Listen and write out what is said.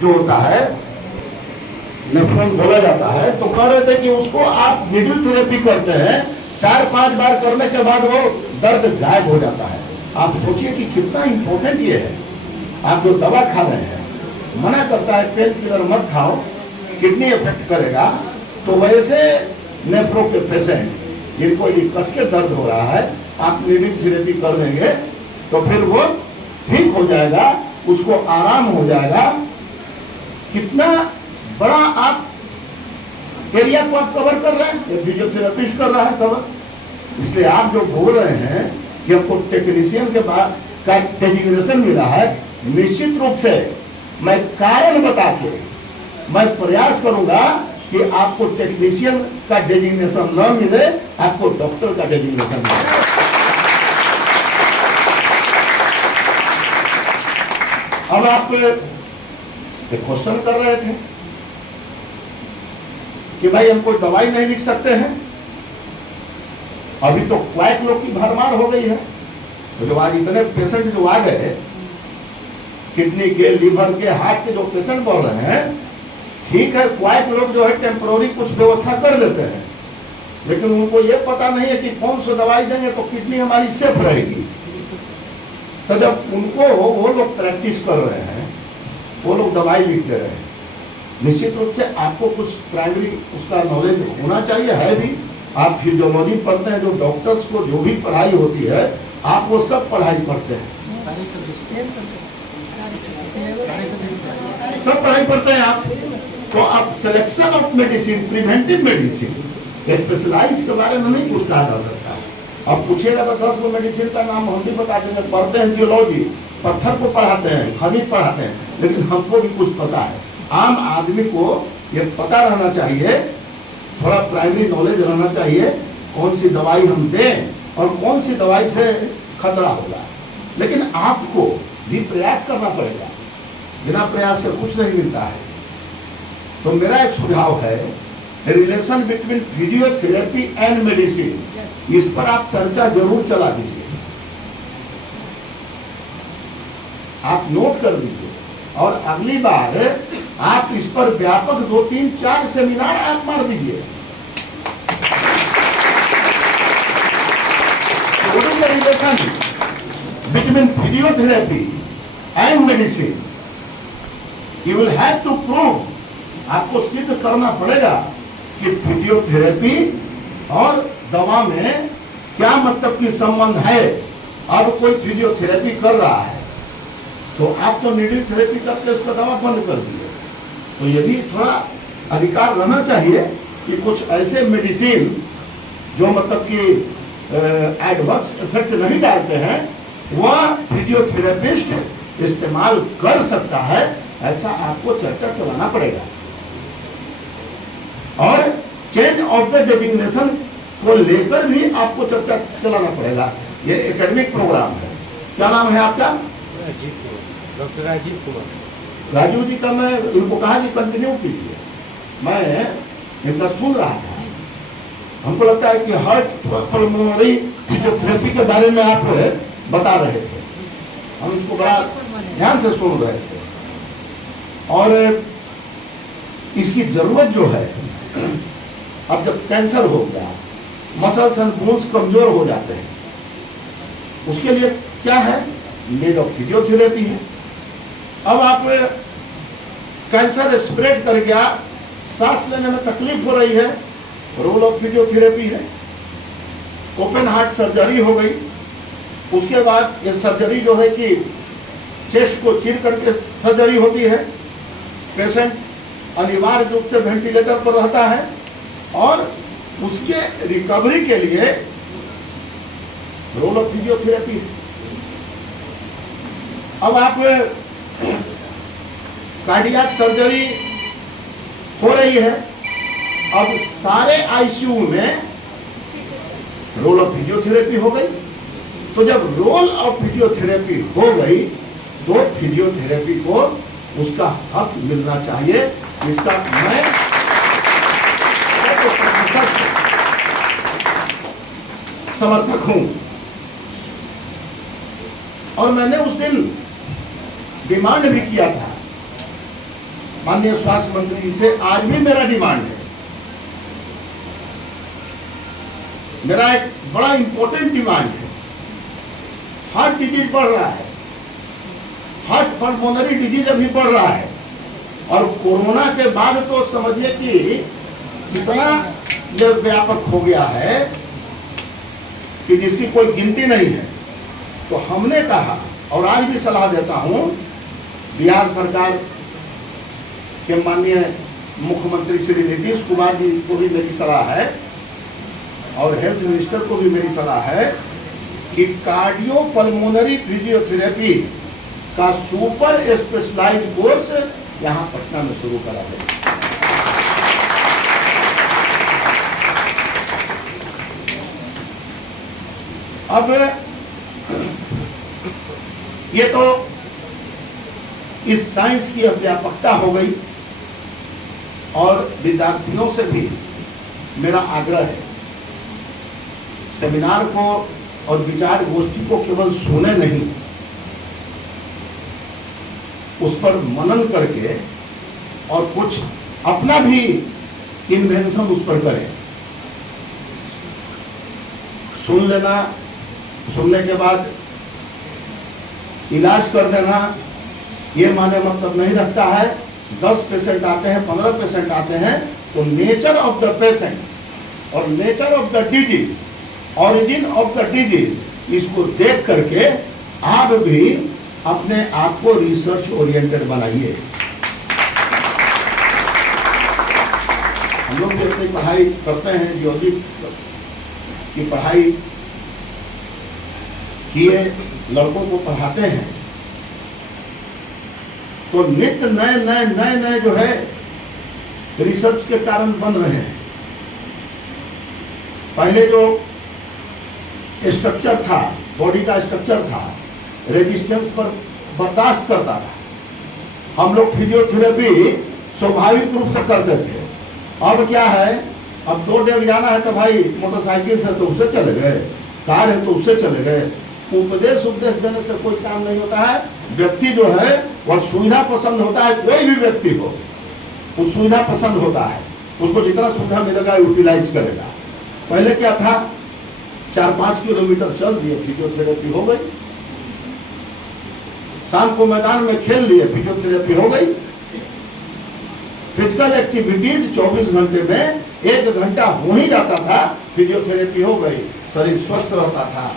जो होता है, नेफ्रॉन बोला जाता है, तो कह रहे थे कि उसको आप नीडल थेरेपी करते हैं, 4-5 बार करने के बाद वो दर्द गायब हो जाता है। आप सोचिए कि कितना इंपॉर्टेंट ये है। आप जो दवा खा रहे हैं, मना करता है पेन किलर मत खाओ, किडनी इफेक्ट करेगा, तो वैसे नेफ्रो के पेशेंट जिनको ये कस के दर्द हो रहा है, आप नीडल थेरेपी कर देंगे तो फिर वो ठीक हो जाएगा, उसको आराम हो जाएगा। कितना बड़ा आप एरिया को आप कवर कर रहे हैं, फिजियोथेरेपिस्ट कर रहा है कवर। इसलिए आप जो बोल रहे हैं कि हमको टेक्नीशियन के बाद का डेजिग्नेशन मिला है, निश्चित रूप से मैं कारण बता के मैं प्रयास करूंगा कि आपको टेक्नीशियन का डेजिग्नेशन न मिले, आपको डॉक्टर का डेजिग्नेशन मिले। अब आप एक क्वेश्चन कर रहे थे कि भाई हम कोई दवाई नहीं लिख सकते हैं। अभी तो क्वाइक लोग की भरमार हो गई है, तो जो आज इतने पेशेंट जो आ गए, किडनी के, लीवर के, हार्ट के जो पेशेंट बोल रहे हैं, ठीक है क्वाइक लोग जो है टेम्पोररी कुछ व्यवस्था कर देते हैं, लेकिन उनको ये पता नहीं है कि कौन सी दवाई देंगे तो किडनी हमारी सेफ रहेगी। तो जब उनको वो लोग प्रैक्टिस कर रहे हैं, वो लोग दवाई लिख दे रहे हैं, निश्चित रूप से आपको कुछ प्राइमरी उसका नॉलेज होना चाहिए, है भी। आप फिजियोलॉजी पढ़ते हैं, जो डॉक्टर्स को जो भी पढ़ाई होती है, आप वो सब पढ़ाई पढ़ते हैं, सब पढ़ाई पढ़ते हैं आप। तो आप selection of medicine, preventive medicine, specialise के बारे में नहीं कुछ कहा जा सकता। अब पूछेगा तो 10 गो मेडिसिन का नाम हम भी बता देंगे। पढ़ते हैं जियोलॉजी, पत्थर को पढ़ाते हैं, खनिज पढ़ाते हैं, लेकिन हमको भी कुछ पता है। आम आदमी को ये पता रहना चाहिए, थोड़ा प्राइमरी नॉलेज रहना चाहिए, कौन सी दवाई हम दें और कौन सी दवाई से खतरा होगा। लेकिन आपको भी प्रयास करना पड़ेगा, बिना प्रयास से कुछ नहीं मिलता है। तो मेरा एक सुझाव है, relation between physiotherapy and medicine, इस पर आप चर्चा जरूर चला दीजिए, आप नोट कर दीजिए, और अगली बार आप इस पर व्यापक 2-3-4 सेमिनार आप मार दीजिए। Relation between physiotherapy and medicine, you will have to prove, आपको सिद्ध करना पड़ेगा कि फिजियोथेरेपी और दवा में क्या मतलब की संबंध है। अब कोई फिजियोथेरेपी कर रहा है तो आप तो नीडल थेरेपी करके उसका दवा बंद कर दिए। तो ये भी थोड़ा अधिकार रहना चाहिए कि कुछ ऐसे मेडिसिन जो मतलब कि एडवर्स इफेक्ट नहीं डालते हैं, वह फिजियोथेरेपिस्ट इस्तेमाल कर सकता है, ऐसा आपको चर्चा चलाना पड़ेगा। और चेंज ऑफ द डेजिग्नेशन को लेकर भी आपको चर्चा चलाना पड़ेगा। ये एकेडमिक प्रोग्राम है। क्या नाम है आपका? डॉक्टर राजीव कुमार। राजीव जी का मैं इनको कहा कि कंटिन्यू कीजिए, मैं इनका सुन रहा था। हमको लगता है कि हार्ट पल्मोनरी फिजियोथेरेपी के बारे में आप बता रहे थे, हम इसको बड़ा ध्यान से सुन रहे थे। और इसकी जरूरत जो है, अब जब कैंसर हो गया, मसल्स एंड बोन्स कमजोर हो जाते हैं, उसके लिए क्या है? नीड ऑफ फिजियोथेरेपी है। अब आप कैंसर स्प्रेड कर गया, सांस लेने में तकलीफ हो रही है, रोल ऑफ फिजियोथेरेपी है। ओपन हार्ट सर्जरी हो गई, उसके बाद ये सर्जरी जो है कि चेस्ट को चीर करके सर्जरी होती है, पेशेंट अनिवार्य रूप से वेंटिलेटर पर रहता है, और उसके रिकवरी के लिए रोल ऑफ फिजियोथेरेपी है। अब आप कार्डियक सर्जरी हो रही है, अब सारे आईसीयू में रोल ऑफ फिजियोथेरेपी हो गई। तो जब रोल ऑफ फिजियोथेरेपी हो गई तो फिजियोथेरेपी को उसका हक मिलना चाहिए। इसका मैं समर्थक हूं। और मैंने उस दिन डिमांड भी किया था माननीय स्वास्थ्य मंत्री जी से आज भी मेरा डिमांड है, मेरा एक बड़ा इंपॉर्टेंट डिमांड है। हार्ट डिजीज बढ़ रहा है, हार्ट पल्मोनरी डिजीज अभी बढ़ रहा है, और कोरोना के बाद तो समझिए कि कितना ये व्यापक हो गया है कि जिसकी कोई गिनती नहीं है। तो हमने कहा और आज भी सलाह देता हूं, बिहार सरकार के माननीय मुख्यमंत्री श्री नीतीश कुमार जी को भी मेरी सलाह है और हेल्थ मिनिस्टर को भी मेरी सलाह है कि कार्डियो पल्मोनरी फिजियोथेरेपी का सुपर स्पेशलाइज्ड कोर्स यहाँ पटना में शुरू करा जाए। अब ये तो इस साइंस की व्यापकता हो गई, और विद्यार्थियों से भी मेरा आग्रह है, सेमिनार को और विचार गोष्ठी को केवल सुने नहीं, उस पर मनन करके और कुछ अपना भी इन्वेंशन उस पर करें। सुन लेना, सुनने के बाद इलाज कर देना, ये माने मतलब नहीं रखता है। 10 पेशेंट आते हैं, 15 पेशेंट आते हैं, तो नेचर ऑफ द पेशेंट और nature of the disease, origin of the disease, इसको देख करके आप भी अपने आप को रिसर्च ओरिएंटेड बनाइए। हम लोग भी अपनी पढ़ाई करते हैं, जियोलॉजी की पढ़ाई किए, लड़कों को पढ़ाते हैं, तो नित्य नए जो है रिसर्च के कारण बन रहे हैं। पहले जो स्ट्रक्चर था, बॉडी का स्ट्रक्चर था, रेजिस्टेंस पर बर्दाश्त करता था। हम लोग फिजियोथेरेपी स्वाभाविक रूप से करते थे। अब क्या है, अब 2 डेग जाना है तो भाई मोटरसाइकिल से तो उससे चले गए, कार है तो उससे चले गए। उपदेश देने से कोई काम नहीं होता है। व्यक्ति जो है वह सुविधा पसंद होता है, कोई भी व्यक्ति हो वो सुविधा पसंद होता है, उसको जितना सुविधा मिलेगा यूटिलाइज करेगा। पहले क्या था, 4-5 किलोमीटर चल दिए, फिजियोथेरेपी हो गई। शाम को मैदान में खेल लिए, फिजियोथेरेपी हो गई। फिजिकल एक्टिविटीज 24 घंटे में 1 घंटा हो ही जाता था, फिजियोथेरेपी हो गई, शरीर स्वस्थ रहता था।